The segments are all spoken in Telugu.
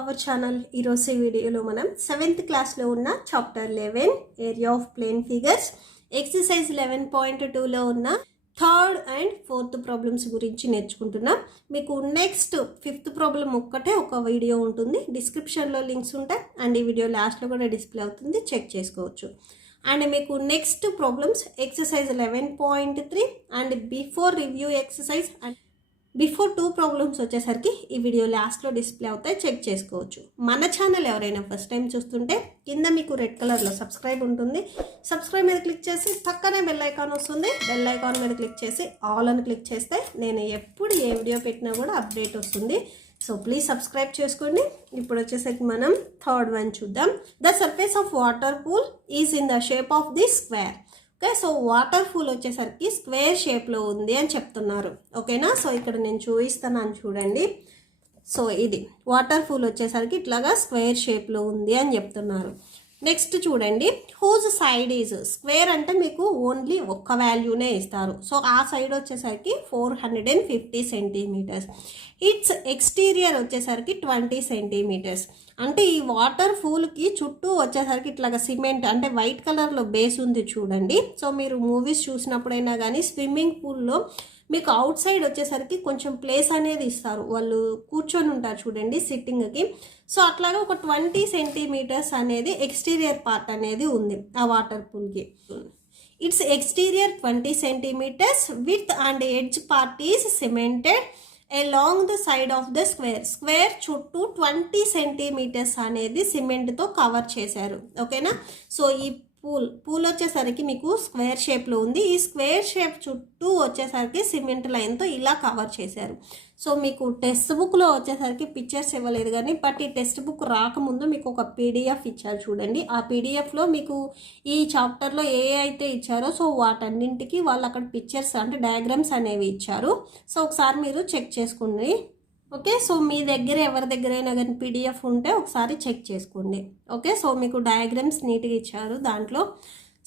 Our channel. ఈరోజు వీడియోలో మనం 7th క్లాస్లో ఉన్న chapter 11 area of plane figures exercise 11.2లో ఉన్న థర్డ్ అండ్ ఫోర్త్ ప్రాబ్లమ్స్ గురించి నేర్చుకుంటున్నాం. మీకు నెక్స్ట్ 5th ప్రాబ్లం ఒక్కటే ఒక వీడియో ఉంటుంది, డిస్క్రిప్షన్లో లింక్స్ ఉంటాయి అండ్ ఈ వీడియో లాస్ట్లో కూడా డిస్ప్లే అవుతుంది, చెక్ చేసుకోవచ్చు. అండ్ మీకు next problems exercise 11.3 and before review exercise and before 2 problems వచ్చేసరికి ఈ వీడియో లాస్ట్లో డిస్ప్లే అవుతాయి, చెక్ చేసుకోవచ్చు. మన ఛానల్ ఎవరైనా ఫస్ట్ టైం చూస్తుంటే కింద మీకు రెడ్ కలర్లో సబ్స్క్రైబ్ ఉంటుంది, సబ్స్క్రైబ్ మీద క్లిక్ చేసి పక్కనే బెల్ ఐకాన్ వస్తుంది, బెల్ ఐకాన్ మీద క్లిక్ చేసి ఆల్ అని క్లిక్ చేస్తే నేను ఎప్పుడు ఏ వీడియో పెట్టినా కూడా అప్డేట్ వస్తుంది. సో ప్లీజ్ సబ్స్క్రైబ్ చేసుకోండి. ఇప్పుడు వచ్చేసరికి మనం థర్డ్ వన్ చూద్దాం. The surface of water pool is in the shape of the square. Okay, so water pool వచ్చేసరికి స్క్వేర్ షేప్లో ఉంది అని చెప్తున్నారు. ఓకేనా, సో ఇక్కడ నేను చూపిస్తున్నాను చూడండి. సో ఇది వాటర్ పూల్ వచ్చేసరికి ఇట్లాగా స్క్వేర్ షేప్లో ఉంది అని చెప్తున్నారు. నెక్స్ట్ చూడండి, హూజ్ సైడ్ ఈజ్ స్క్వేర్ అంటే మీకు ఓన్లీ ఒక్క వాల్యూనే ఇస్తారు. సో ఆ సైడ్ వచ్చేసరికి 450 సెంటీమీటర్స్, ఇట్స్ ఎక్స్టీరియర్ వచ్చేసరికి 20 సెంటీమీటర్స్. అంటే ఈ వాటర్ పూల్కి చుట్టూ వచ్చేసరికి ఇట్లాగా సిమెంట్ అంటే వైట్ కలర్లో బేస్ ఉంది చూడండి. సో మీరు మూవీస్ చూసినప్పుడైనా కానీ స్విమ్మింగ్ పూల్లో మీకు అవుట్ సైడ్ వచ్చేసరికి కొంచెం ప్లేస్ అనేది ఇస్తారు, వాళ్ళు కూర్చొని ఉంటారు చూడండి సిట్టింగ్కి. సో అట్లాగా ఒక 20 సెంటీమీటర్స్ అనేది ఎక్స్టీరియర్ పార్ట్ అనేది ఉంది ఆ వాటర్ పూల్కి. It's exterior 20 centimetres, with and edge part is cemented along the side of the square. Square చుట్టూ 20 సెంటీమీటర్స్ అనేది సిమెంట్తో కవర్ చేశారు. ఓకేనా, సో ఈ పూల్ వచ్చేసరికి మీకు స్క్వేర్ షేప్లో ఉంది. ఈ స్క్వేర్ షేప్ చుట్టూ వచ్చేసరికి సిమెంట్ లైన్తో ఇలా కవర్ చేశారు. సో మీకు టెక్స్ట్ బుక్లో వచ్చేసరికి పిక్చర్స్ ఇవ్వలేదు కానీ, బట్ ఈ టెక్స్ట్ బుక్ రాకముందు మీకు ఒక పీడిఎఫ్ ఇచ్చారు చూడండి. ఆ పీడిఎఫ్లో మీకు ఈ చాప్టర్లో ఏ అయితే ఇచ్చారో సో వాటన్నింటికి వాళ్ళు అక్కడ పిక్చర్స్ అంటే డయాగ్రామ్స్ అనేవి ఇచ్చారు. సో ఒకసారి మీరు చెక్ చేసుకోండి. ఓకే, సో మీ దగ్గర ఎవరి దగ్గరైనా కానీ పీడిఎఫ్ ఉంటే ఒకసారి చెక్ చేసుకోండి. ఓకే, సో మీకు డయాగ్రామ్స్ నీట్గా ఇచ్చారు దాంట్లో.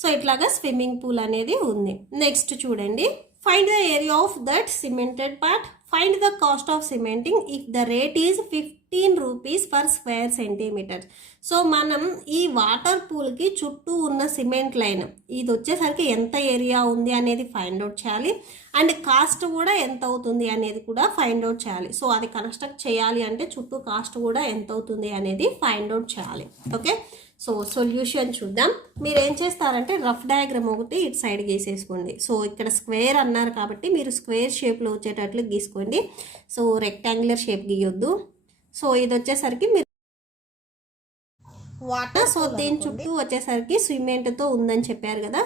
సో ఇట్లాగా స్విమ్మింగ్ పూల్ అనేది ఉంది. నెక్స్ట్ చూడండి, find the area of that cemented part, find the cost of cementing if the rate is 15 rupees per square centimetre. So మనం ఈ వాటర్ పూల్కి చుట్టూ ఉన్న సిమెంట్ లైన్ ఇది వచ్చేసరికి ఎంత ఏరియా ఉంది అనేది ఫైండ్ అవుట్ చేయాలి అండ్ కాస్ట్ కూడా ఎంత అవుతుంది అనేది కూడా ఫైండ్ అవుట్ చేయాలి. సో అది కన్స్ట్రక్ట్ చేయాలి అంటే చుట్టూ కాస్ట్ కూడా ఎంత అవుతుంది అనేది ఫైండ్ అవుట్ చేయాలి. ఓకే, సో సొల్యూషన్ చూద్దాం. మీరు ఏం చేస్తారంటే రఫ్ డయాగ్రామ్ ఒకటి ఇటు సైడ్ గీసేసుకోండి. సో ఇక్కడ స్క్వేర్ అన్నారు కాబట్టి మీరు స్క్వేర్ షేప్లో వచ్చేటట్లు గీసుకోండి. సో రెక్టాంగులర్ షేప్ గీయొద్దు. సో ఇది వచ్చేసరికి మీరు వాటర్, సో దీని చుట్టూ వచ్చేసరికి సిమెంట్తో ఉందని చెప్పారు కదా.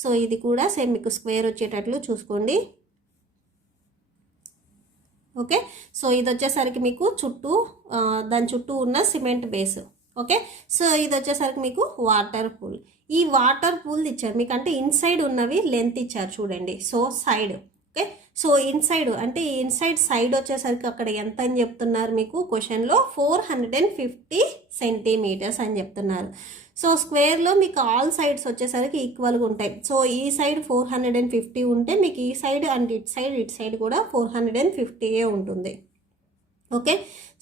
సో ఇది కూడా సేమ్ మీకు స్క్వేర్ వచ్చేటట్లు చూసుకోండి. ఓకే, సో ఇది వచ్చేసరికి మీకు చుట్టూ దాని చుట్టూ ఉన్న సిమెంట్ బేస్. ఓకే, సో ఇది వచ్చేసరికి మీకు వాటర్ పూల్. ఈ వాటర్ పూల్ ఇచ్చారు మీకు, అంటే ఇన్సైడ్ ఉన్నవి లెంత్ ఇచ్చారు చూడండి. So side, okay, so inside అంటే ఇన్సైడ్ సైడ్ వచ్చేసరికి అక్కడ ఎంత అని చెప్తున్నారు మీకు క్వశ్చన్లో 450 సెంటీమీటర్స్ అని చెప్తున్నారు. సో స్క్వేర్లో మీకు ఆల్ సైడ్స్ వచ్చేసరికి ఈక్వల్గా ఉంటాయి. సో ఈ సైడ్ 450 ఉంటే మీకు ఈ సైడ్ అండ్ ఇటు సైడ్ కూడా 450 ఉంటుంది. ఓకే,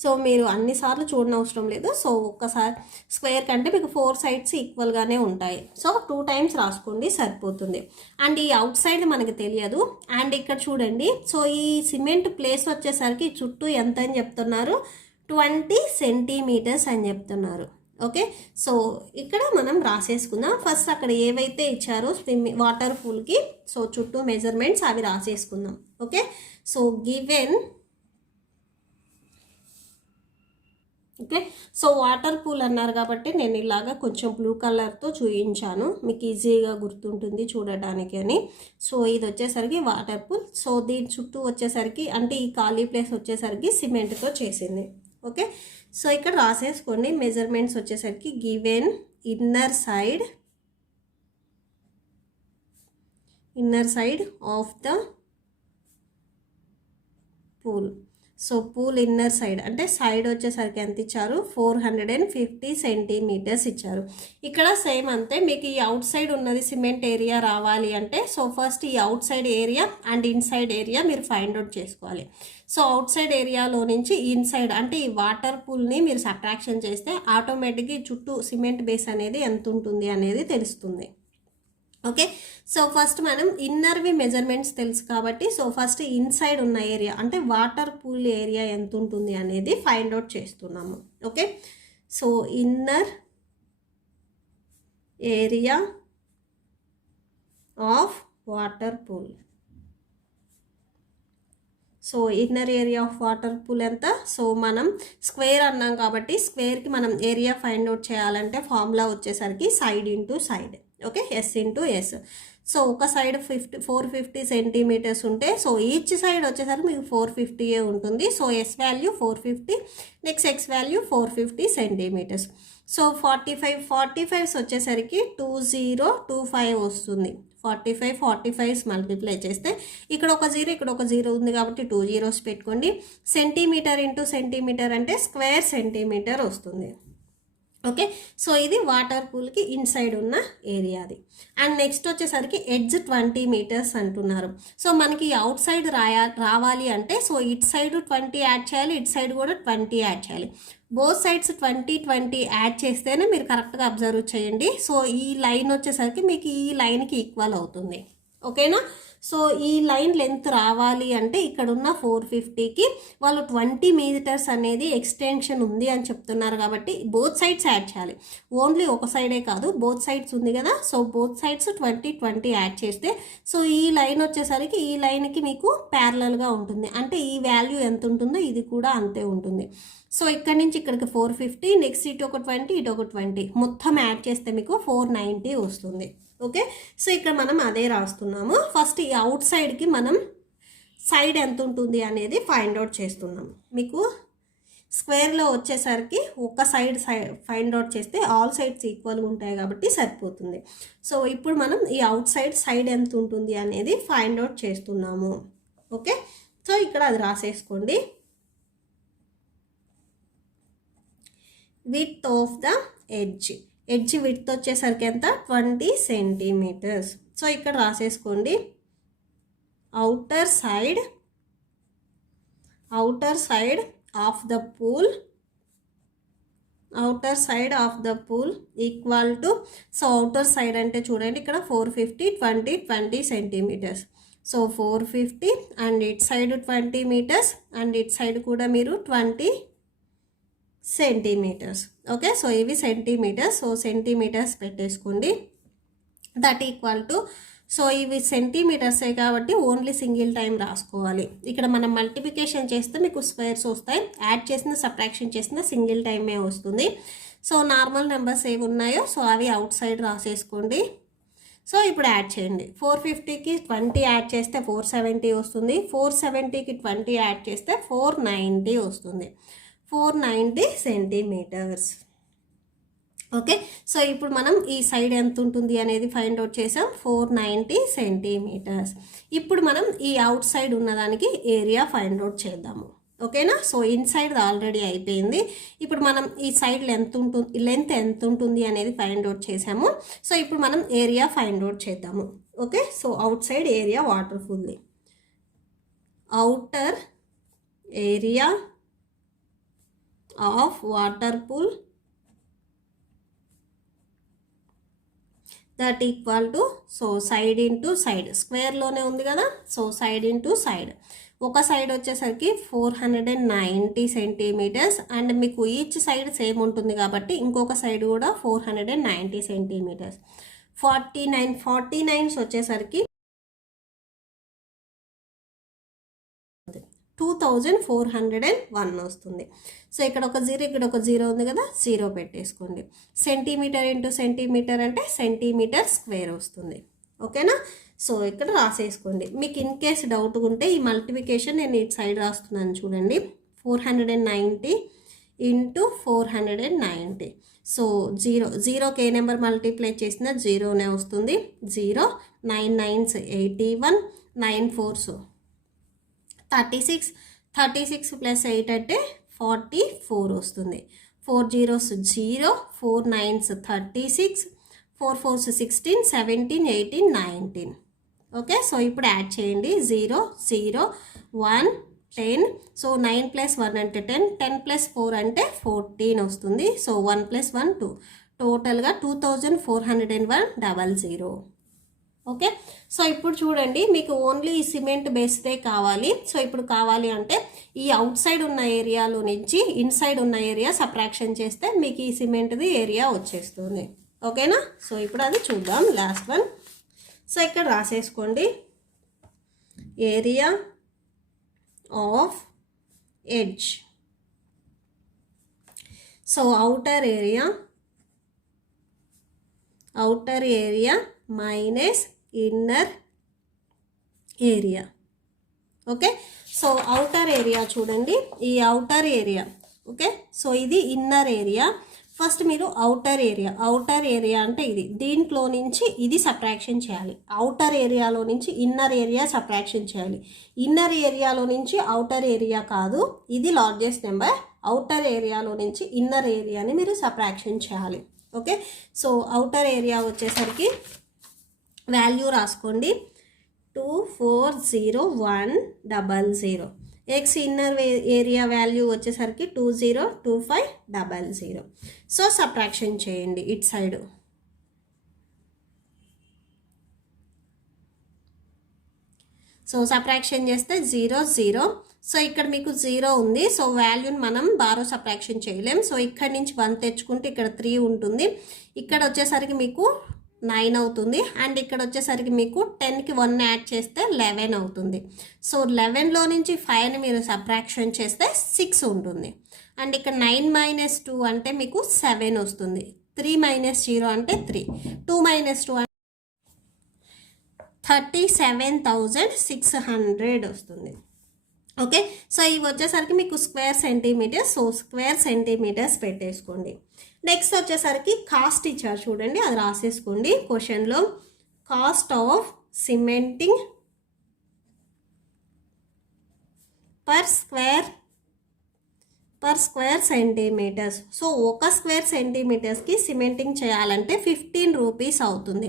సో మీరు అన్నిసార్లు చూడనవసరం లేదు. సో ఒక్కసారి స్క్వేర్ కంటే మీకు 4 సైడ్స్ ఈక్వల్గానే ఉంటాయి. సో 2 టైమ్స్ రాసుకోండి సరిపోతుంది. అండ్ ఈ అవుట్ సైడ్ మనకి తెలియదు. అండ్ ఇక్కడ చూడండి, సో ఈ సిమెంట్ ప్లేస్ వచ్చేసరికి చుట్టూ ఎంత అని చెప్తున్నారు, 20 సెంటీమీటర్స్ అని చెప్తున్నారు. ఓకే, సో ఇక్కడ మనం రాసేసుకుందాం. ఫస్ట్ అక్కడ ఏవైతే ఇచ్చారో వాటర్ పూల్కి సో చుట్టూ మెజర్మెంట్స్ అవి రాసేసుకుందాం. Okay, so given, okay, so water pool అన్నారు కాబట్టి నేను ఇలాగా కొంచెం బ్లూ కలర్తో చూపించాను, మీకు ఈజీగా గుర్తుంటుంది చూడడానికి అని. సో ఇది వచ్చేసరికి వాటర్ పూల్. సో దీని చుట్టూ వచ్చేసరికి అంటే ఈ ఖాళీ ప్లేస్ వచ్చేసరికి సిమెంట్తో చేసింది. ఓకే, సో ఇక్కడ రాసేసుకోండి మెజర్మెంట్స్ వచ్చేసరికి given inner side of the pool. So pool inner side అంటే సైడ్ వచ్చేసరికి ఎంత ఇచ్చారు, 450 సెంటీమీటర్స్ ఇచ్చారు. ఇక్కడ సేమ్ అంతే, మీకు ఈ అవుట్ సైడ్ ఉన్నది సిమెంట్ ఏరియా రావాలి అంటే సో ఫస్ట్ ఈ out side area and inside area మీరు ఫైండ్ అవుట్ చేసుకోవాలి. సో అవుట్ సైడ్ ఏరియాలో నుంచి ఇన్సైడ్ అంటే ఈ వాటర్ పూల్ని మీరు సబ్ట్రాక్షన్ చేస్తే ఆటోమేటిక్గా చుట్టూ సిమెంట్ బేస్ అనేది ఎంత ఉంటుంది అనేది తెలుస్తుంది. ఓకే, సో ఫస్ట్ మనం ఇన్నర్వి మెజర్మెంట్స్ తెలుసు కాబట్టి సో ఫస్ట్ ఇన్సైడ్ ఉన్న ఏరియా అంటే వాటర్ పూల్ ఏరియా ఎంత ఉంటుంది అనేది ఫైండ్ అవుట్ చేస్తున్నాము. Okay, so inner area of water pool. So inner area of water pool ఎంత, సో మనం స్క్వేర్ అన్నాం కాబట్టి స్క్వేర్కి మనం ఏరియా ఫైండ్ అవుట్ చేయాలంటే ఫార్ములా వచ్చేసరికి side into side. Okay, S into S. So ఒక సైడ్ 450 సెంటీమీటర్స్ ఉంటే సో ఈచ్ సైడ్ వచ్చేసరికి మీకు 450 ఉంటుంది. So S value 450, next x value 450 centimetres. So 45 వచ్చేసరికి 2025 వస్తుంది. 45 మల్టిప్లై చేస్తే ఇక్కడ ఒక జీరో ఇక్కడ ఒక జీరో ఉంది కాబట్టి 2 zeros పెట్టుకోండి. సెంటీమీటర్ ఇంటూ సెంటీమీటర్ అంటే స్క్వేర్ సెంటీమీటర్ వస్తుంది. ఓకే, సో ఇది వాటర్ పూల్కి ఇన్సైడ్ ఉన్న ఏరియాది. అండ్ నెక్స్ట్ వచ్చేసరికి ఎడ్జ్ 20 మీటర్స్ అంటున్నారు. సో మనకి అవుట్ సైడ్ రావాలి అంటే సో ఇట్ సైడ్ 20 యాడ్ చేయాలి, ఇట్ సైడ్ కూడా 20 యాడ్ చేయాలి. బోత్ సైడ్స్ 20 యాడ్ చేస్తేనే మీరు కరెక్ట్గా అబ్జర్వ్ చేయండి. సో ఈ లైన్ వచ్చేసరికి మీకు ఈ లైన్కి ఈక్వల్ అవుతుంది. ఓకేనా, సో ఈ లైన్ లెంత్ రావాలి అంటే ఇక్కడ ఉన్న 450కి వాళ్ళు 20 మీటర్స్ అనేది ఎక్స్టెన్షన్ ఉంది అని చెప్తున్నారు కాబట్టి బోత్ సైడ్స్ యాడ్ చేయాలి. ఓన్లీ ఒక సైడే కాదు, బోత్ సైడ్స్ ఉంది కదా, సో బోత్ సైడ్స్ 20 యాడ్ చేస్తే సో ఈ లైన్ వచ్చేసరికి ఈ లైన్కి మీకు ప్యారలల్గా ఉంటుంది. అంటే ఈ వాల్యూ ఎంత ఉంటుందో ఇది కూడా అంతే ఉంటుంది. సో ఇక్కడ నుంచి ఇక్కడికి 450, నెక్స్ట్ ఇటు ఒక 20 ఇటు ఒక 20 మొత్తం యాడ్ చేస్తే మీకు 490 వస్తుంది. ఓకే, సో ఇక్కడ మనం అదే రాస్తున్నాము. ఫస్ట్ ఈ అవుట్ సైడ్కి మనం సైడ్ ఎంత ఉంటుంది అనేది ఫైండ్ అవుట్ చేస్తున్నాము. మీకు స్క్వేర్లో వచ్చేసరికి ఒక సైడ్ ఫైండ్ అవుట్ చేస్తే ఆల్ సైడ్స్ ఈక్వల్గా ఉంటాయి కాబట్టి సరిపోతుంది. సో ఇప్పుడు మనం ఈ అవుట్ సైడ్ ఎంత ఉంటుంది అనేది ఫైండ్ అవుట్ చేస్తున్నాము. ఓకే, సో ఇక్కడ అది రాసేసుకోండి. Width of the edge width వచ్చేసరికి ఎంత, 20 సెంటీమీటర్స్. సో ఇక్కడ రాసేసుకోండి. Outer side of the pool equal to, so outer side అంటే చూడండి ఇక్కడ 450 20 centimetres. So 450 and it side 20 metres and it side కూడా మీరు 20 సెంటీమీటర్స్. ఓకే, సో ఇవి సెంటీమీటర్స్, సో సెంటీమీటర్స్ పెట్టేసుకోండి. దట్ ఈక్వల్ టు, సో ఇవి సెంటీమీటర్సే కాబట్టి ఓన్లీ సింగిల్ టైం రాసుకోవాలి. ఇక్కడ మనం మల్టిప్లికేషన్ చేస్తే మీకు స్క్వేర్స్ వస్తాయి, యాడ్ చేసిన సబ్ట్రాక్షన్ చేసిన సింగిల్ టైమే వస్తుంది. సో నార్మల్ నెంబర్స్ ఏవి ఉన్నాయో సో అవి అవుట్ సైడ్ రాసేసుకోండి. సో ఇప్పుడు యాడ్ చేయండి. 450కి 20 యాడ్ చేస్తే 470 వస్తుంది. 470కి 20 యాడ్ చేస్తే 490 వస్తుంది. 490 సెంటీమీటర్స్. ఓకే, సో ఇప్పుడు మనం ఈ సైడ్ ఎంత ఉంటుంది అనేది ఫైండ్ అవుట్ చేసాం, 490 సెంటీమీటర్స్. ఇప్పుడు మనం ఈ అవుట్ సైడ్ ఉన్నదానికి ఏరియా ఫైండ్ అవుట్ చేద్దాము. ఓకేనా, సో ఇన్సైడ్ ఆల్రెడీ అయిపోయింది. ఇప్పుడు మనం ఈ సైడ్ లెంత్ ఎంత ఉంటుంది అనేది ఫైండ్ అవుట్ చేసాము. సో ఇప్పుడు మనం ఏరియా ఫైండ్ అవుట్ చేద్దాము. Okay, so outside area water పూల్ది. Outer area of water pool that equal to, so side into side స్క్వేర్లోనే ఉంది కదా, సో సైడ్ ఇంటూ సైడ్. ఒక సైడ్ వచ్చేసరికి 490 సెంటీమీటర్స్ అండ్ మీకు ఈచ్ సైడ్ సేమ్ ఉంటుంది కాబట్టి ఇంకొక సైడ్ కూడా 490 సెంటీమీటర్స్. 49 వచ్చేసరికి 2401 వస్తుంది. సో ఇక్కడ ఒక జీరో ఇక్కడ ఒక జీరో ఉంది కదా, జీరో పెట్టేసుకోండి. సెంటీమీటర్ ఇంటూ సెంటీమీటర్ అంటే సెంటీమీటర్ స్క్వేర్ వస్తుంది. ఓకేనా, సో ఇక్కడ రాసేసుకోండి. మీకు ఇన్ కేస్ డౌట్ ఉంటే ఈ మల్టిప్లికేషన్ నేను ఇటు సైడ్ రాస్తున్నాను చూడండి. 490 ఇంటూ 490. సో జీరోకి ఏ నెంబర్ మల్టిప్లై చేసినా జీరోనే వస్తుంది. 0 9 9s 81 9 4s 36 36 + 8 అంటే 44 వస్తుంది. 4 zeros 0, 4 9s 36, 4 4s 16, 17, 18, 19. Okay, so ఇప్పుడు యాడ్ చేయండి. 0 0 1 10. సో 9 + 1 అంటే 10, 10 + 4 అంటే 14 వస్తుంది. సో 1 + 1 2, టోటల్గా 2401 00. ఓకే, సో ఇప్పుడు చూడండి, మీకు ఓన్లీ ఈ సిమెంట్ బేస్డే కావాలి. సో ఇప్పుడు కావాలి అంటే ఈ అవుట్ సైడ్ ఉన్న ఏరియాలో నుంచి ఇన్సైడ్ ఉన్న ఏరియా సబ్ట్రాక్షన్ చేస్తే మీకు ఈ సిమెంట్ది ఏరియా వచ్చేస్తుంది. ఓకేనా, సో ఇప్పుడు అది చూద్దాం. Last one. సో ఇక్కడ రాసేసుకోండి, area of edge. So outer area minus inner area. Okay, so outer area చూడండి, ఈ అవుటర్ ఏరియా. ఓకే, సో ఇది ఇన్నర్ ఏరియా. ఫస్ట్ మీరు అవుటర్ ఏరియా అంటే ఇది, దీంట్లో నుంచి ఇది సబ్ట్రాక్షన్ చేయాలి. అవుటర్ ఏరియాలో నుంచి ఇన్నర్ ఏరియా సబ్ట్రాక్షన్ చేయాలి. ఇన్నర్ ఏరియాలో నుంచి అవుటర్ ఏరియా కాదు, ఇది లార్జెస్ట్ నెంబర్. అవుటర్ ఏరియాలో నుంచి ఇన్నర్ ఏరియాని మీరు సబ్ట్రాక్షన్ చేయాలి. ఓకే, సో అవుటర్ ఏరియా వచ్చేసరికి వాల్యూ రాసుకోండి, 240100. ఎక్స్ ఇన్నర్ ఏరియా వాల్యూ వచ్చేసరికి 202500. సో సబ్ట్రాక్షన్ చేయండి ఇట్ సైడ్. సో సబ్ట్రాక్షన్ చేస్తే 0 0. సో ఇక్కడ మీకు 0 ఉంది. సో వాల్యూని మనం బారో సబ్ట్రాక్షన్ చేయలేం. సో ఇక్కడ నుంచి 1 తెచ్చుకుంటే ఇక్కడ 3 ఉంటుంది. ఇక్కడ వచ్చేసరికి మీకు 9 అవుతుంది. అండ్ ఇక్కడ వచ్చేసరికి మీకు 10కి 1 యాడ్ చేస్తే 11 అవుతుంది. సో 11లో నుంచి 5ని మీరు సబ్ట్రాక్షన్ చేస్తే 6 ఉంటుంది. అండ్ ఇక్కడ 9 - 2 అంటే మీకు 7 వస్తుంది. 3 - 0 అంటే 3. 2 - 2 అంటే 37,600 వస్తుంది. ఓకే, సో ఇవి వచ్చేసరికి మీకు square centimetres. So square centimetres పెట్టేసుకోండి. నెక్స్ట్ వచ్చేసరికి కాస్ట్ ఇచ్చారు చూడండి, అది రాసేసుకోండి. క్వశ్చన్లో cost of cementing per square centimetres. So ఒక స్క్వేర్ సెంటీమీటర్స్కి సిమెంటింగ్ చేయాలంటే 15 రూపీస్ అవుతుంది.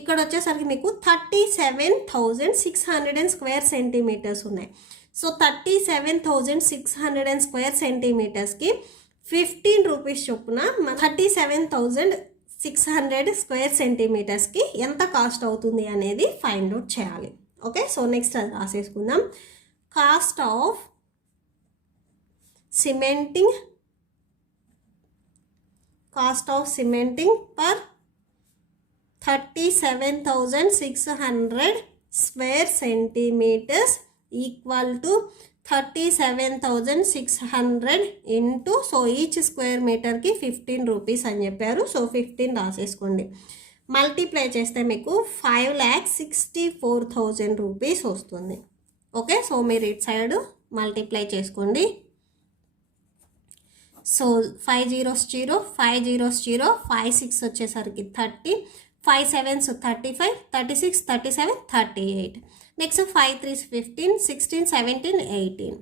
ఇక్కడ వచ్చేసరికి మీకు 37,600 స్క్వేర్ సెంటీమీటర్స్ ఉన్నాయి. సో 37,600 స్క్వేర్ సెంటీమీటర్స్కి 15 రూపీస్ చొప్పున 37,600 స్క్వేర్ సెంటీమీటర్స్కి ఎంత కాస్ట్ అవుతుంది అనేది ఫైండ్ అవుట్ చేయాలి. ఓకే, సో నెక్స్ట్ అది రాసేసుకుందాం. Cost of cementing per 37,600 square centimetres equal to 37,600 into, so each square మీటర్కి 15 రూపీస్ అని చెప్పారు. సో 15 రాసేసుకోండి. మల్టిప్లై చేస్తే మీకు 5,64,000 రూపీస్ వస్తుంది. ఓకే, సో మీరు ఇటు సైడ్ మల్టిప్లై చేసుకోండి. సో 5 zeros 0, 5 zeros 0, 5 6 వచ్చేసరికి 30, 5 7s 35, 36, 37, 38. Next 5 3s 15, 16, 17, 18.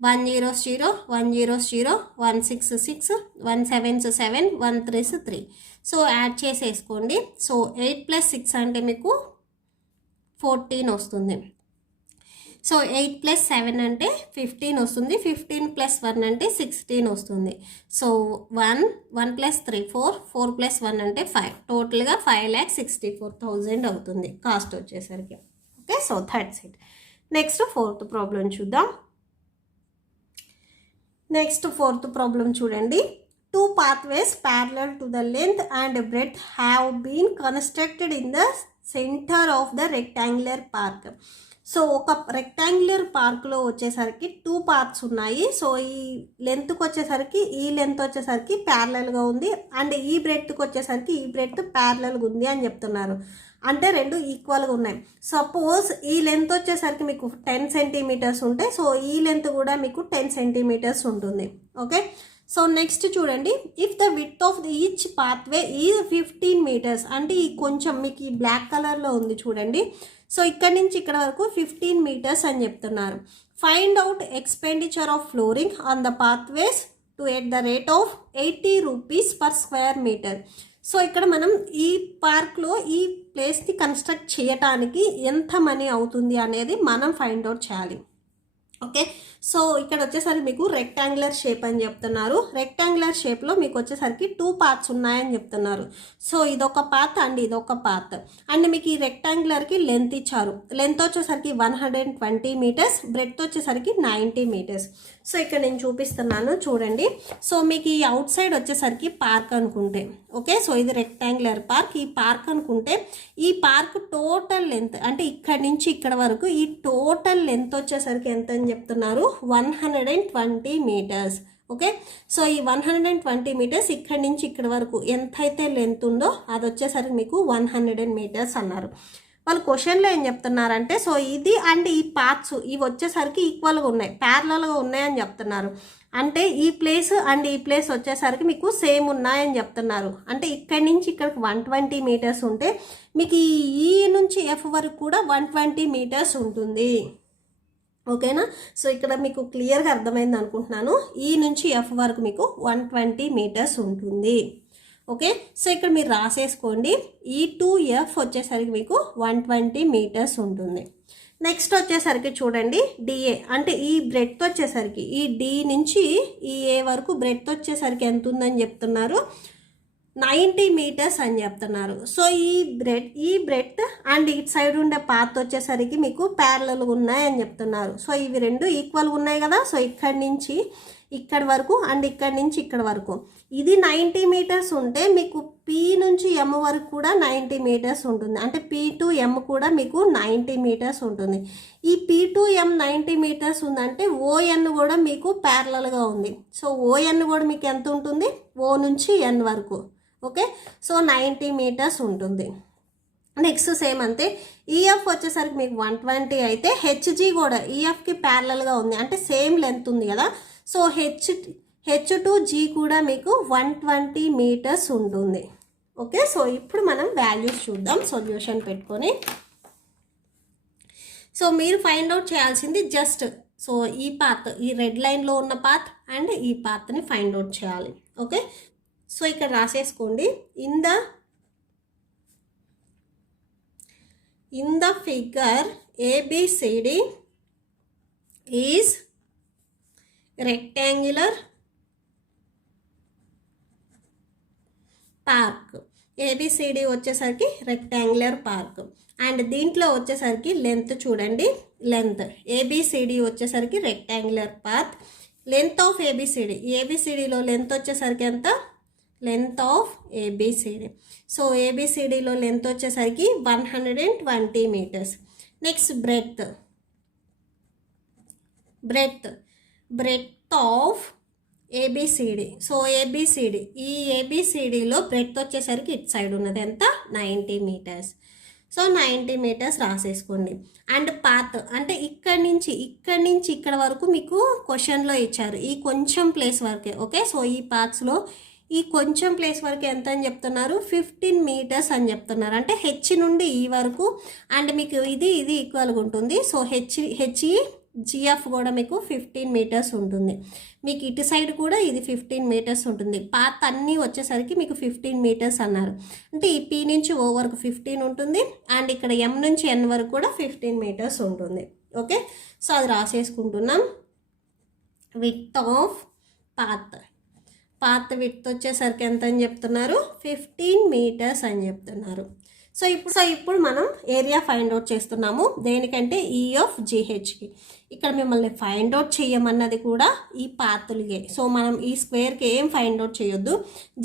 1 zeros 0, 1 zeros 0, 1 6 6, 1 7s 7, 1 3s 3. So add చేసేసుకోండి. సో 8 + 6 అంటే మీకు 14 వస్తుంది. సో 8 + 7 అంటే 15 వస్తుంది. 15 + 1 అంటే 16 వస్తుంది. సో 1 + 3 4, 4 + 1 అంటే 5. టోటల్గా 5,64,000 అవుతుంది కాస్ట్ వచ్చేసరికి. Okay, so that's it. Next fourth problem చూద్దాం. నెక్స్ట్ ఫోర్త్ ప్రాబ్లం చూడండి. 2 pathways parallel to the length and breadth have been constructed in the center of the rectangular park. So ఒక రెక్టాంగులర్ పార్క్లో వచ్చేసరికి 2 పార్ట్స్ ఉన్నాయి. సో ఈ లెంత్కి వచ్చేసరికి ఈ లెంత్ వచ్చేసరికి ప్యారలల్గా ఉంది, అండ్ ఈ బ్రెడ్త్కి వచ్చేసరికి ఈ బ్రెడ్త్ ప్యారలల్గా ఉంది అని చెప్తున్నారు. అంటే రెండు ఈక్వల్గా ఉన్నాయి. సపోజ్ ఈ లెంత్ వచ్చేసరికి మీకు 10 సెంటీమీటర్స్ ఉంటాయి. సో ఈ లెంత్ కూడా మీకు 10 సెంటీమీటర్స్ ఉంటుంది. ఓకే, సో నెక్స్ట్ చూడండి, if the width of the each pathway is 15 metres. అంటే ఈ కొంచెం మీకు ఈ బ్లాక్ కలర్లో ఉంది చూడండి. సో ఇక్కడ నుంచి ఇక్కడ వరకు 15 మీటర్స్ అని చెప్తున్నారు. Find out expenditure of flooring on the pathways to at the rate of 80 rupees per square metre. So ఇక్కడ మనం ఈ పార్క్లో ఈ ప్లేస్ని కన్స్ట్రక్ట్ చేయటానికి ఎంత మనీ అవుతుంది అనేది మనం ఫైండ్ అవుట్ చేయాలి. ఓకే, సో ఇక్కడ వచ్చేసరికి మీకు రెక్టాంగులర్ షేప్ అని చెప్తున్నారు. రెక్టాంగులర్ షేప్లో మీకు వచ్చేసరికి 2 పార్ట్స్ ఉన్నాయని చెప్తున్నారు. సో ఇదొక పాత్ అండ్ ఇదొక పాత్. అండ్ మీకు ఈ రెక్టాంగులర్కి లెంత్ ఇచ్చారు. లెంత్ వచ్చేసరికి 120 మీటర్స్, బ్రెడ్త్ వచ్చేసరికి 90 మీటర్స్. సో ఇక్కడ నేను చూపిస్తున్నాను చూడండి. సో మీకు ఈ అవుట్ సైడ్ వచ్చేసరికి పార్క్ అనుకుంటే, ఓకే, సో ఇది రెక్టాంగులర్ పార్క్. ఈ పార్క్ అనుకుంటే ఈ పార్క్ టోటల్ లెంత్ అంటే ఇక్కడ నుంచి ఇక్కడ వరకు ఈ టోటల్ లెంత్ వచ్చేసరికి ఎంత అని చెప్తున్నారు, 120 మీటర్స్. ఓకే, సో ఈ 120 మీటర్స్ ఇక్కడ నుంచి ఇక్కడ వరకు ఎంతైతే లెంత్ ఉందో అది వచ్చేసరికి మీకు 100 మీటర్స్ అన్నారు. వాళ్ళు క్వశ్చన్లో ఏం చెప్తున్నారంటే, సో ఇది అండ్ ఈ పార్ట్స్ ఇవి వచ్చేసరికి ఈక్వల్గా ఉన్నాయి, ప్యారలల్గా ఉన్నాయని చెప్తున్నారు. అంటే ఈ ప్లేస్ అండ్ ఈ ప్లేస్ వచ్చేసరికి మీకు సేమ్ ఉన్నాయని చెప్తున్నారు. అంటే ఇక్కడి నుంచి ఇక్కడికి 120 మీటర్స్ ఉంటే మీకు ఈ నుంచి ఎఫ్ వరకు కూడా 120 మీటర్స్ ఉంటుంది. ఓకేనా, సో ఇక్కడ మీకు క్లియర్గా అర్థమైంది అనుకుంటున్నాను. ఈ నుంచి ఎఫ్ వరకు మీకు 120 మీటర్స్ ఉంటుంది. ఓకే, సో ఇక్కడ మీరు రాసేసుకోండి. ఈ టు ఎఫ్ వచ్చేసరికి మీకు 120 మీటర్స్ ఉంటుంది. నెక్స్ట్ వచ్చేసరికి చూడండి డిఏ అంటే ఈ బ్రెడ్త్ వచ్చేసరికి ఈ డి నుంచి ఈ ఏ వరకు బ్రెడ్త్ వచ్చేసరికి ఎంత ఉందని చెప్తున్నారు, 90 మీటర్స్ అని చెప్తున్నారు. సో ఈ బ్రెడ్త్ అండ్ ఇటు సైడ్ ఉండే పాత్ వచ్చేసరికి మీకు ప్యారలల్గా ఉన్నాయని చెప్తున్నారు. సో ఇవి రెండు ఈక్వల్గా ఉన్నాయి కదా. సో ఇక్కడి నుంచి ఇక్కడి వరకు అండ్ ఇక్కడి నుంచి ఇక్కడ వరకు ఇది 90 మీటర్స్ ఉంటే మీకు పి నుంచి ఎం వరకు కూడా 90 మీటర్స్ ఉంటుంది. అంటే పి టు ఎం కూడా మీకు 90 మీటర్స్ ఉంటుంది. ఈ పి టు ఎం 90 మీటర్స్ ఉందంటే ఓఎన్ కూడా మీకు ప్యారలల్గా ఉంది. సో ఓఎన్ కూడా మీకు ఎంత ఉంటుంది, ఓ నుంచి ఎన్ వరకు. ఓకే, సో 90 మీటర్స్ ఉంటుంది. నెక్స్ట్ సేమ్ అంతే, ఈఎఫ్ వచ్చేసరికి మీకు 120 అయితే హెచ్జీ కూడా ఈఎఫ్కి ప్యారలల్గా ఉంది, అంటే సేమ్ లెంత్ ఉంది కదా. సో హెచ్ టు జీ కూడా మీకు 120 మీటర్స్ ఉంటుంది. ఓకే, సో ఇప్పుడు మనం వాల్యూస్ చూద్దాం సొల్యూషన్ పెట్టుకొని. సో మీరు ఫైండ్ అవుట్ చేయాల్సింది జస్ట్ సో ఈ పాత్, ఈ రెడ్ లైన్లో ఉన్న పాత్ అండ్ ఈ పాత్ని ఫైండ్ అవుట్ చేయాలి. ఓకే, సో ఇక్కడ రాసేసుకోండి. In the figure ABCD is rectangular park. ABCD వచ్చేసరికి రెక్టాంగులర్ పార్క్ అండ్ దీంట్లో వచ్చేసరికి లెంత్ చూడండి, లెంత్ ABCD వచ్చేసరికి రెక్టాంగులర్ పాత్. లెంత్ ఆఫ్ ABCDలో లెంత్ వచ్చేసరికి ఎంత, లెంత్ ఆఫ్ ABCD. సో ABCDలో లెంత్ వచ్చేసరికి 120 metres. Next breadth of ABCD. So ఈ ABCDలో బ్రెడ్త్ వచ్చేసరికి ఇటు సైడ్ ఉన్నది ఎంత, 90 మీటర్స్. సో 90 మీటర్స్ రాసేసుకోండి. అండ్ పాత్ అంటే ఇక్కడి నుంచి ఇక్కడ వరకు మీకు క్వశ్చన్లో ఇచ్చారు, ఈ కొంచెం ప్లేస్ వరకే. ఓకే, సో ఈ పాత్స్లో ఈ కొంచెం ప్లేస్ వరకు ఎంత అని చెప్తున్నారు, 15 మీటర్స్ అని చెప్తున్నారు. అంటే హెచ్ నుండి ఈ వరకు అండ్ మీకు ఇది ఈక్వల్గా ఉంటుంది. సో జిఎఫ్ కూడా మీకు 15 మీటర్స్ ఉంటుంది. మీకు ఇటు సైడ్ కూడా ఇది 15 మీటర్స్ ఉంటుంది. పాత్ అన్నీ వచ్చేసరికి మీకు 15 మీటర్స్ అన్నారు. అంటే ఈ పి నుంచి ఓ వరకు 15 ఉంటుంది అండ్ ఇక్కడ ఎం నుంచి ఎన్ వరకు కూడా 15 మీటర్స్ ఉంటుంది. ఓకే, సో అది రాసేసుకుంటున్నాం. విడ్త్ ఆఫ్ పాత్ విడ్త్ వచ్చేసరికి ఎంత అని చెప్తున్నారు, 15 మీటర్స్ అని చెప్తున్నారు. సో ఇప్పుడు మనం ఏరియా ఫైండ్ అవుట్ చేస్తున్నాము. దేనికంటే EFGHకి. ఇక్కడ మిమ్మల్ని ఫైండ్ అవుట్ చేయమన్నది కూడా ఈ పాత్తులకే. సో మనం ఈ స్క్వేర్కి ఏం ఫైండ్ అవుట్ చేయొద్దు,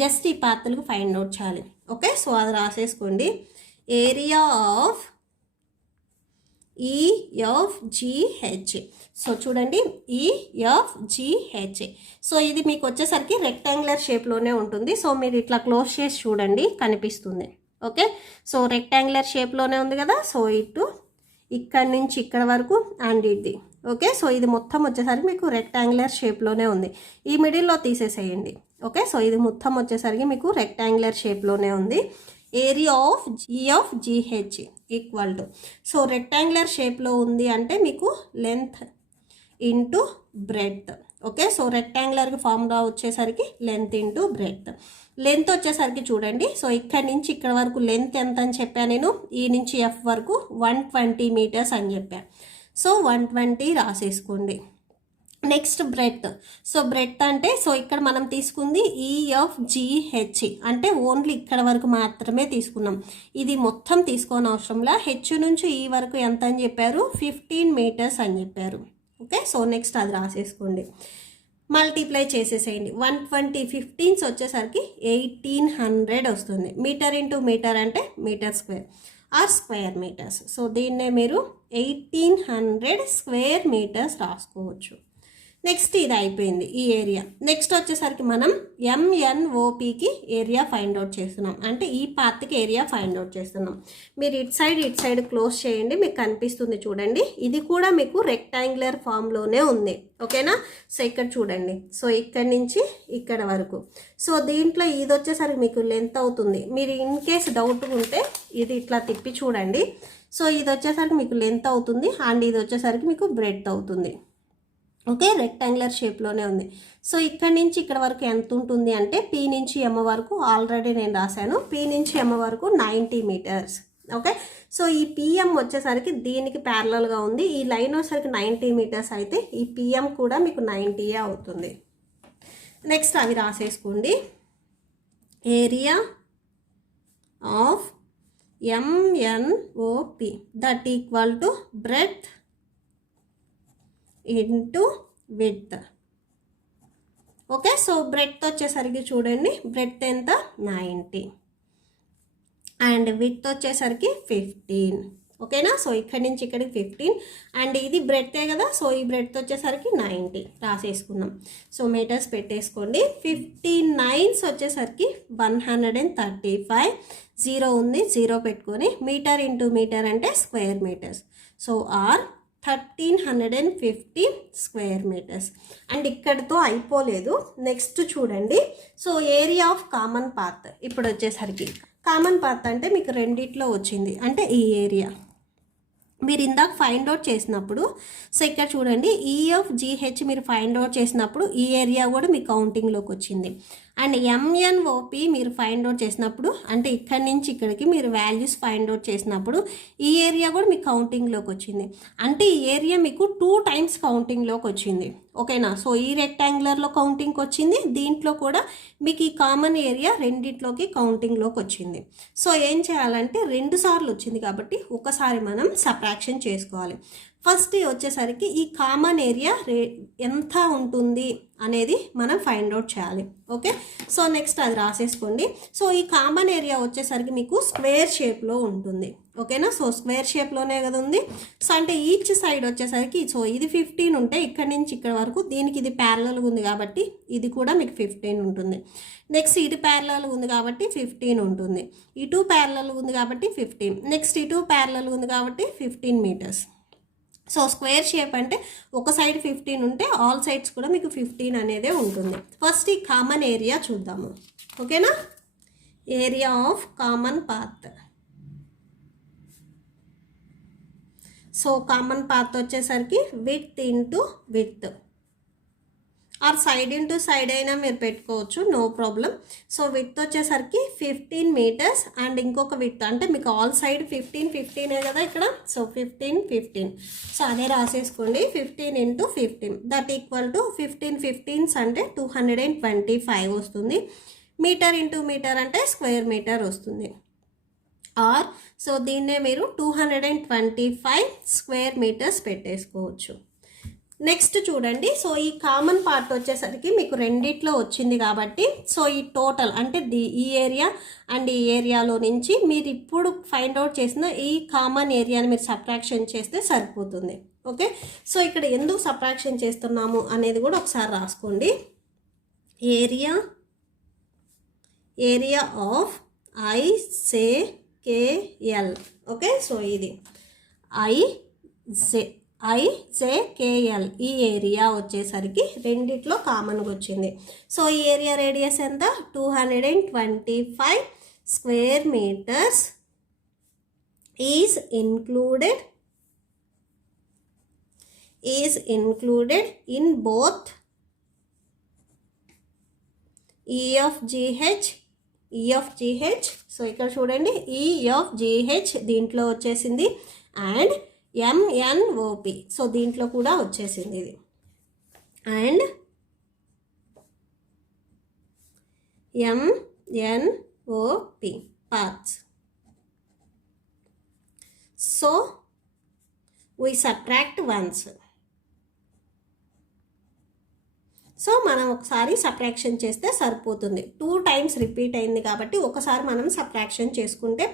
జస్ట్ ఈ పాత్తులకు ఫైండ్ అవుట్ చేయాలి. ఓకే, సో అది రాసేసుకోండి. Area of EFGH. సో చూడండి EFGH. సో ఇది మీకు వచ్చేసరికి రెక్టాంగులర్ షేప్లోనే ఉంటుంది. సో మీరు ఇట్లా క్లోజ్ చేసి చూడండి, కనిపిస్తుంది. ఓకే, సో రెక్టాంగులర్ షేప్లోనే ఉంది కదా. సో ఇక్కడి నుంచి ఇక్కడ వరకు అండ్ ఇది. ఓకే, సో ఇది మొత్తం వచ్చేసరికి మీకు రెక్టాంగులర్ షేప్లోనే ఉంది. ఈ మిడిల్లో తీసేసేయండి. ఓకే, సో ఇది మొత్తం వచ్చేసరికి మీకు రెక్టాంగులర్ షేప్లోనే ఉంది. Area of GH equal to, so rectangular షేప్లో ఉంది అంటే మీకు length into breadth. Okay, so రెక్టాంగులర్కి ఫార్ములా వచ్చేసరికి లెంత్ ఇంటూ బ్రెడ్త్. లెంత్ వచ్చేసరికి చూడండి, సో ఇక్కడ నుంచి ఇక్కడ వరకు లెంత్ ఎంత అని చెప్పాను నేను, ఈ నుంచి ఎఫ్ వరకు 120 మీటర్స్ అని చెప్పాను. సో 120 రాసేసుకోండి. Next breadth. సో బ్రెడ్త్ అంటే సో ఇక్కడ మనం తీసుకుంది EFGH అంటే ఓన్లీ ఇక్కడ వరకు మాత్రమే తీసుకున్నాం, ఇది మొత్తం తీసుకోని అవసరంలా. హెచ్ నుంచి ఈ వరకు ఎంత అని చెప్పారు, 15 మీటర్స్ అని చెప్పారు. ఓకే, సో నెక్స్ట్ అది రాసేసుకోండి, మల్టిప్లై చేసేసేయండి. 120 15s వచ్చేసరికి 1800 వస్తుంది. మీటర్ ఇంటూ మీటర్ అంటే metre square or square metres. So దీన్నే మీరు 1800 స్క్వేర్ మీటర్స్ రాసుకోవచ్చు. నెక్స్ట్ ఇది అయిపోయింది ఈ ఏరియా. నెక్స్ట్ వచ్చేసరికి మనం MNOPకి ఏరియా ఫైండ్ అవుట్ చేస్తున్నాం, అంటే ఈ పార్ట్కి ఏరియా ఫైండ్ అవుట్ చేస్తున్నాం. మీరు ఇటు సైడ్ క్లోజ్ చేయండి, మీకు కనిపిస్తుంది చూడండి. ఇది కూడా మీకు రెక్టాంగులర్ ఫామ్లోనే ఉంది. ఓకేనా, సో ఇక్కడ చూడండి, సో ఇక్కడ నుంచి ఇక్కడ వరకు. సో దీంట్లో ఇది వచ్చేసరికి మీకు లెంత్ అవుతుంది. మీరు ఇన్ కేస్ డౌట్ ఉంటే ఇది ఇట్లా తిప్పి చూడండి. సో ఇది వచ్చేసరికి మీకు లెంత్ అవుతుంది అండ్ ఇది వచ్చేసరికి మీకు బ్రెడ్త్ అవుతుంది. ఓకే, రెక్టాంగులర్ షేప్లోనే ఉంది. సో ఇక్కడ నుంచి ఇక్కడ వరకు ఎంత ఉంటుంది అంటే P నుంచి M వరకు ఆల్రెడీ నేను రాశాను. P నుంచి M వరకు 90 మీటర్స్. ఓకే, సో ఈ PM వచ్చేసరికి దీనికి ప్యారలల్గా ఉంది. ఈ లైన్ వచ్చేసరికి 90 మీటర్స్ అయితే ఈ PM కూడా మీకు 90 అవుతుంది. నెక్స్ట్ అవి రాసేసుకోండి. Area of MNOP that equal to breadth into width. Okay, so breadth వచ్చేసరికి చూడండి, బ్రెడ్త్ ఎంత 90 అండ్ విడ్త్ వచ్చేసరికి 15. ఓకేనా, సో ఇక్కడి నుంచి ఇక్కడికి 15 అండ్ ఇది బ్రెడ్తే కదా, సో ఈ బ్రెడ్త్ వచ్చేసరికి 90 రాసేసుకున్నాం. సో మీటర్స్ పెట్టేసుకోండి. 59s వచ్చేసరికి 135, 0 ఉంది, 0 పెట్టుకొని మీటర్ ఇంటూ మీటర్ అంటే square metres. So or 1350 square metres. And ఇక్కడితో అయిపోలేదు, నెక్స్ట్ చూడండి. So area of common path. ఇప్పుడు వచ్చేసరికి కామన్ పాత్ అంటే మీకు రెండిట్లో వచ్చింది, అంటే ఈ ఏరియా మీరు ఇందాక ఫైండ్ అవుట్ చేసినప్పుడు. సో ఇక్కడ చూడండి, EFGH మీరు ఫైండ్ అవుట్ చేసినప్పుడు ఈ ఏరియా కూడా మీ కౌంటింగ్లోకి వచ్చింది. అండ్ MNOP మీరు ఫైండ్ అవుట్ చేసినప్పుడు, అంటే ఇక్కడి నుంచి ఇక్కడికి మీరు వాల్యూస్ ఫైండ్ అవుట్ చేసినప్పుడు ఈ ఏరియా కూడా మీ కౌంటింగ్లోకి వచ్చింది. అంటే ఈ ఏరియా మీకు 2 times కౌంటింగ్లోకి వచ్చింది. ఓకేనా, సో ఈ రెక్టాంగులర్లో కౌంటింగ్కి వచ్చింది, దీంట్లో కూడా మీకు ఈ కామన్ ఏరియా రెండిట్లోకి కౌంటింగ్లోకి వచ్చింది. సో ఏం చేయాలంటే 2 సార్లు వచ్చింది కాబట్టి ఒకసారి మనం సబ్ట్రాక్షన్ చేసుకోవాలి. ఫస్ట్ వచ్చేసరికి ఈ కామన్ ఏరియా ఎంత ఉంటుంది అనేది మనం ఫైండ్ అవుట్ చేయాలి. ఓకే, సో నెక్స్ట్ అది రాసేసుకోండి. సో ఈ కామన్ ఏరియా వచ్చేసరికి మీకు స్క్వేర్ షేప్లో ఉంటుంది. ఓకేనా, సో స్క్వేర్ షేప్లోనే కదా ఉంది. సో అంటే ఈచ్ సైడ్ వచ్చేసరికి, సో ఇది 15 ఉంటే ఇక్కడ నుంచి ఇక్కడ వరకు దీనికి ఇది ప్యారలల్గా ఉంది కాబట్టి ఇది కూడా మీకు 15 ఉంటుంది. నెక్స్ట్ ఇటు ప్యారలల్గా ఉంది కాబట్టి 15 ఉంటుంది, ఇటు ప్యారలల్గా ఉంది కాబట్టి 15, నెక్స్ట్ ఇటు ప్యారలల్గా ఉంది కాబట్టి 15 మీటర్స్. సో స్క్వేర్ షేప్ అంటే ఒక సైడ్ 15 ఉంటే ఆల్ సైడ్స్ కూడా మీకు 15 అనేదే ఉంటుంది. ఫస్ట్ ఈ కామన్ ఏరియా చూద్దాము. ఓకేనా, area of common path. So common path వచ్చేసరికి width into width or side into side అయినా మీరు పెట్టుకోవచ్చు, నో ప్రాబ్లం. సో విడ్త్ వచ్చేసరికి 15 మీటర్స్ అండ్ ఇంకొక విడ్త్ అంటే మీకు ఆల్ సైడ్ 15 కదా ఇక్కడ. సో 15 సో అదే రాసేసుకోండి. 15 into 15 that equal to 15 15s అంటే 225 వస్తుంది. మీటర్ ఇంటూ మీటర్ అంటే స్క్వేర్ మీటర్ వస్తుంది. ఆర్ సో దీన్నే మీరు 225 స్క్వేర్ మీటర్స్ పెట్టేసుకోవచ్చు. నెక్స్ట్ చూడండి, సో ఈ కామన్ పార్ట్ వచ్చేసరికి మీకు రెండిట్లో వచ్చింది కాబట్టి సో ఈ టోటల్ అంటే ఈ ఏరియా అండ్ ఈ ఏరియాలో నుంచి మీరు ఇప్పుడు ఫైండ్ అవుట్ చేసిన ఈ కామన్ ఏరియాని మీరు సబ్ట్రాక్షన్ చేస్తే సరిపోతుంది. ఓకే, సో ఇక్కడ ఎందుకు సబ్ట్రాక్షన్ చేస్తున్నాము అనేది కూడా ఒకసారి రాసుకోండి. Area of IJKL. Okay, so ఇది IJKL ఈ ఏరియా వచ్చేసరికి రెండిట్లో కామన్గా వచ్చింది. సో ఈ ఏరియా రేడియస్ ఎంత 225 square meters is included in both E of GH so ఇక్కడ చూడండి E of GH దీంట్లో వచ్చేసింది అండ్ MNOP సో దీంట్లో కూడా వచ్చేసింది ఇది and MNOP paths. So we subtract once. So మనం ఒకసారి సబ్ట్రాక్షన్ చేస్తే సరిపోతుంది 2 times రిపీట్ అయింది కాబట్టి ఒకసారి మనం సబ్ట్రాక్షన్ చేసుకుంటే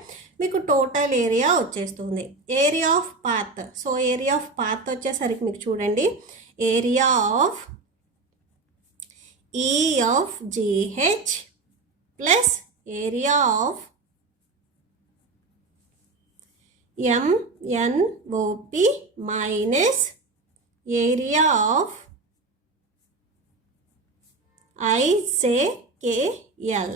మీకు టోటల్ ఏరియా వచ్చేస్తుంది area of path so area of path వచ్చేసరికి మీకు చూడండి area of E of GH plus area of MNOP minus area of IJKL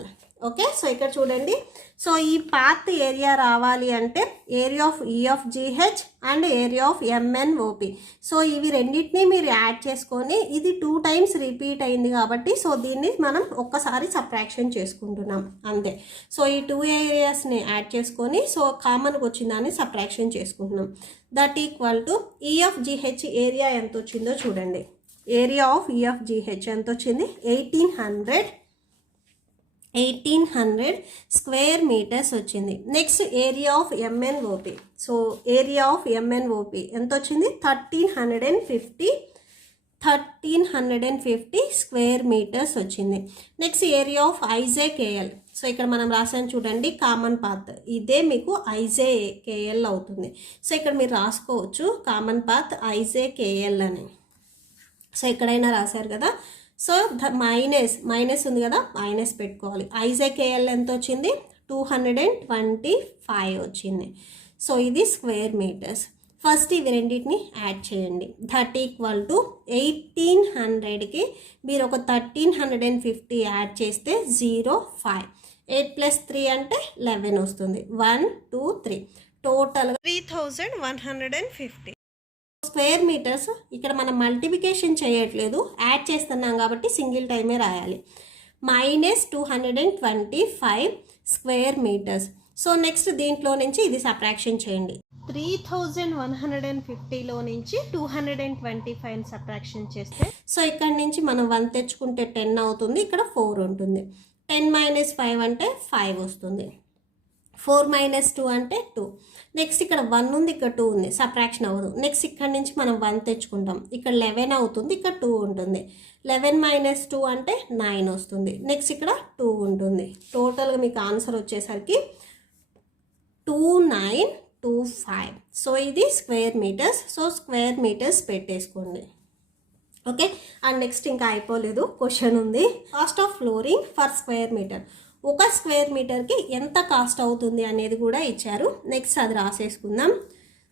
okay so ఇక్కడ చూడండి సో ఈ పాత్ ఏరియా రావాలి అంటే area of E of GH and area of MNOP so ఇవి రెండింటినీ మీరు యాడ్ చేసుకొని ఇది 2 times రిపీట్ అయింది కాబట్టి సో దీన్ని మనం ఒక్కసారి సబ్ట్రాక్షన్ చేసుకుంటున్నాం అంతే సో ఈ 2 ఏరియాస్ని యాడ్ చేసుకొని సో కామన్గా వచ్చిన దాన్ని సబ్ట్రాక్షన్ చేసుకుంటున్నాం that equal to E of GH area ఎంత వచ్చిందో చూడండి area of E of GH ఎంత వచ్చింది 1800 స్క్వేర్ మీటర్స్ వచ్చింది next area of MNOP so area of MNOP ఎంత వచ్చింది 1350 స్క్వేర్ మీటర్స్ వచ్చింది next area of IJKL so ఇక్కడ మనం రాసాను చూడండి కామన్ పాత్ ఇదే మీకు IJKL అవుతుంది సో ఇక్కడ మీరు రాసుకోవచ్చు కామన్ పాత్ IJKL అని సో ఎక్కడైనా రాశారు కదా సో మైనస్ ఉంది కదా మైనస్ పెట్టుకోవాలి IJKL ఎంత వచ్చింది 225 వచ్చింది సో ఇది స్క్వేర్ మీటర్స్ ఫస్ట్ ఇవి రెండింటిని యాడ్ చేయండి దట్ ఈక్వల్ టు 1800కి మీరు ఒక 1350 యాడ్ చేస్తే 05 8 + 3 అంటే 11 వస్తుంది 1 2 3 టోటల్గా 3150 స్క్వేర్ మీటర్స్ ఇక్కడ మనం మల్టిప్లికేషన్ చేయట్లేదు యాడ్ చేస్తున్నాం కాబట్టి సింగిల్ టైమే రాయాలి minus 225 square metres so next దీంట్లో నుంచి ఇది సబ్ట్రాక్షన్ చేయండి 3150లో నుంచి 225 సబ్ట్రాక్షన్ చేస్తే సో ఇక్కడ నుంచి మనం 1 తెచ్చుకుంటే 10 అవుతుంది ఇక్కడ 4 ఉంటుంది 10 - 5 అంటే 5 వస్తుంది 4 - 2 అంటే 2 నెక్స్ట్ ఇక్కడ 1 ఉంది ఇక్కడ 2 ఉంది సబ్ట్రాక్షన్ అవ్వదు నెక్స్ట్ ఇక్కడ నుంచి మనం 1 తెచ్చుకుంటాం ఇక్కడ 11 అవుతుంది ఇక్కడ 2 ఉంటుంది 11 - 2 అంటే 9 వస్తుంది నెక్స్ట్ ఇక్కడ 2 ఉంటుంది టోటల్గా మీకు ఆన్సర్ వచ్చేసరికి 2925 సో ఇది square metres so square metres పెట్టేసుకోండి ఓకే అండ్ నెక్స్ట్ ఇంకా అయిపోలేదు క్వశ్చన్ ఉంది cost of flooring for square metre ఒక స్క్వేర్ మీటర్కి ఎంత కాస్ట్ అవుతుంది అనేది కూడా ఇచ్చారు నెక్స్ట్ అది రాసేసుకుందాం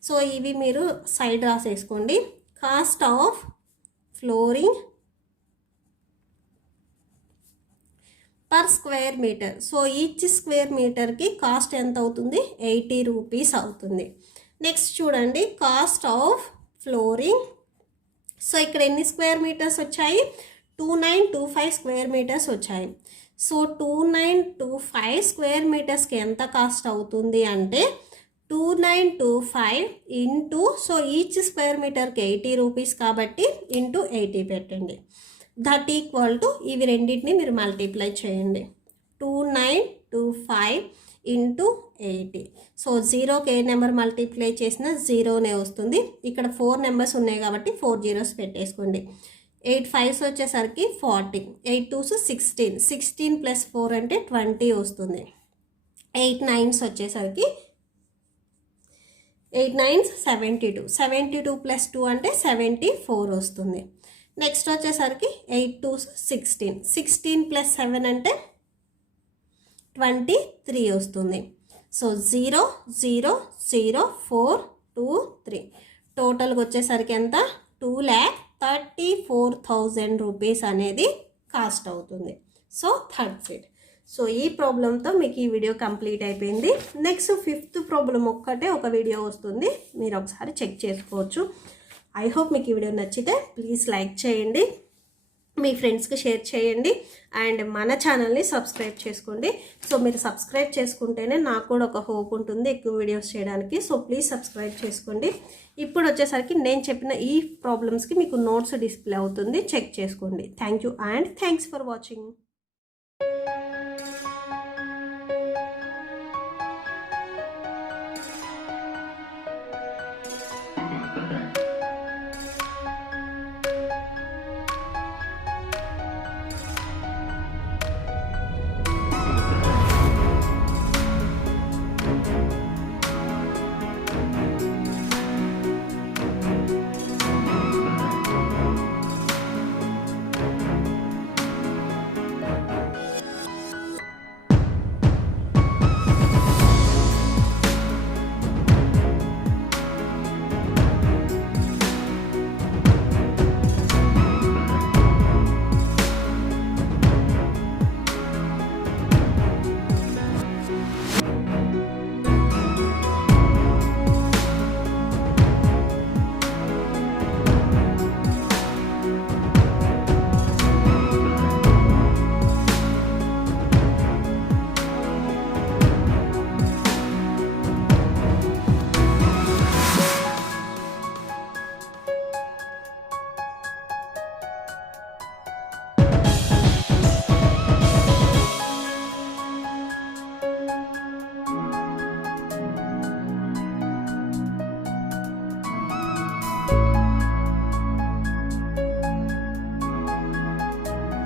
సో ఇవి మీరు సైడ్ రాసేసుకోండి cost of flooring per square metre so each square మీటర్కి కాస్ట్ ఎంత అవుతుంది 80 రూపీస్ అవుతుంది నెక్స్ట్ చూడండి కాస్ట్ ఆఫ్ ఫ్లోరింగ్ సో ఇక్కడ ఎన్ని స్క్వేర్ మీటర్స్ వచ్చాయి 2925 స్క్వేర్ మీటర్స్ వచ్చాయి సో 2925 స్క్వేర్ మీటర్స్కి ఎంత కాస్ట్ అవుతుంది అంటే 2925 ఇంటూ సో ఈచ్ స్క్వేర్ మీటర్కి 80 రూపీస్ కాబట్టి ఇంటూ 80 పెట్టండి దట్ ఈక్వల్ టు ఇవి రెండింటిని మీరు మల్టిప్లై చేయండి 2925 ఇంటూ 80 సో 0కి ఏ నెంబర్ మల్టిప్లై చేసినా 0నే వస్తుంది ఇక్కడ 4 నెంబర్స్ ఉన్నాయి కాబట్టి 4 zeros పెట్టేసుకోండి 8 5s వచ్చేసరికి 40 8 2s 16 + 4 అంటే 20 వస్తుంది 8 9s వచ్చేసరికి 8 9s 72 72 + 2 అంటే 74 వస్తుంది నెక్స్ట్ వచ్చేసరికి 8 2s 16 + 7 అంటే 23 వస్తుంది సో 0 0 0 4 2 3 టోటల్గా వచ్చేసరికి ఎంత 2,34,000 రూపీస్ అనేది కాస్ట్ అవుతుంది సో థర్డ్ సీట్ సో ఈ ప్రాబ్లంతో మీకు ఈ వీడియో కంప్లీట్ అయిపోయింది. నెక్స్ట్ 5th ప్రాబ్లం ఒక్కటే ఒక వీడియో వస్తుంది, మీరు ఒకసారి చెక్ చేసుకోవచ్చు. ఐ హోప్ మీకు ఈ వీడియో నచ్చితే ప్లీజ్ లైక్ చేయండి, మీ ఫ్రెండ్స్కి షేర్ చేయండి అండ్ మన ఛానల్ని సబ్స్క్రైబ్ చేసుకోండి. సో మీరు సబ్స్క్రైబ్ చేసుకుంటేనే నాకు కూడా ఒక హోప్ ఉంటుంది ఎక్కువ వీడియోస్ చేయడానికి. సో ప్లీజ్ సబ్స్క్రైబ్ చేసుకోండి. ఇప్పుడు వచ్చేసరికి నేను చెప్పిన ఈ ప్రాబ్లమ్స్కి మీకు నోట్స్ డిస్ప్లే అవుతుంది, చెక్ చేసుకోండి. Thank you and thanks for watching.